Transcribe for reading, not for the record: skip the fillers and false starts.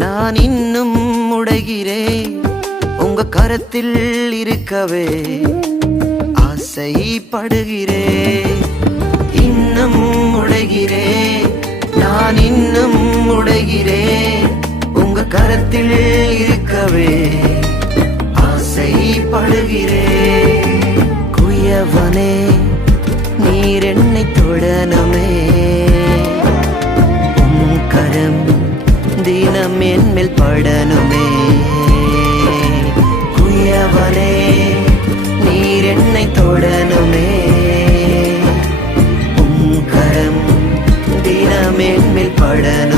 நான் இன்னும் உடைகிறேன் உங்க கரத்தில் இருக்கவே ஆசைப்படுகிறேன். இன்னும் உடைகிறேன், நான் இன்னும் உடைகிறேன் உங்க கரத்தில் இருக்கவே ஆசைப்படுகிறேன். குயவனே நீர் என்னை தொடனுமே, உம் கரம் தினம் என் மேல் படனுமே. குயவனே நீர் என்னை தொடனுமே, உம் கரம் தினம் என் மேல் படனுமே.